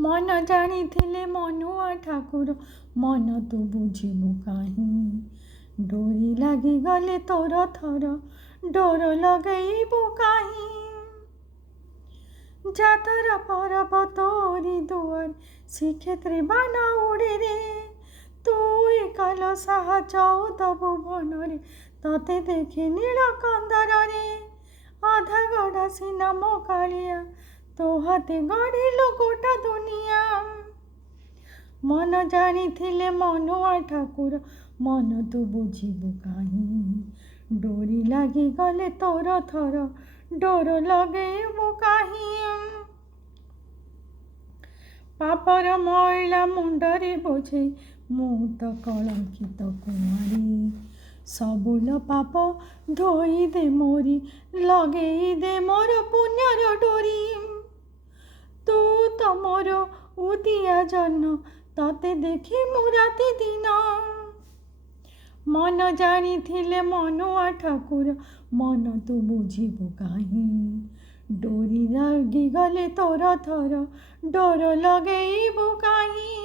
मन जानिथिले मनुआ ठाकुर मन तू बुझिबु काहीं। डोरी लागी गले तोर थर डोर लगेइबु काहीं। जातर परब तोरी दुआर श्रीक्षेत्रे बाना उड़े रे। तुई काल साहा 14 भुवन रे तते देखी नील कंदर रे। आधा गड़ा सीना मो कालिया तो हाथे गढ़िलु गोटा दुनिया। मन जानिथिले मनुआ ठाकुर मन तू बुझिबु काहीं। डोरी लागी गले तोर थर डोर लगेइबु काहीं। पापर मैला मुंडरे बोझे मु तो कलंकित कुआरी। सबुल पाप धोई दे मोरी लगेई दे मोर पुण्यर डोरी। तू तो मोर उदिया जन तते देखी मु राति दिन। मन जानिथिले मनुआ ठाकुर मन तू बुझिबु काहीं। डोरी लागी गले तोर थर डोर लगेइबु काहीं।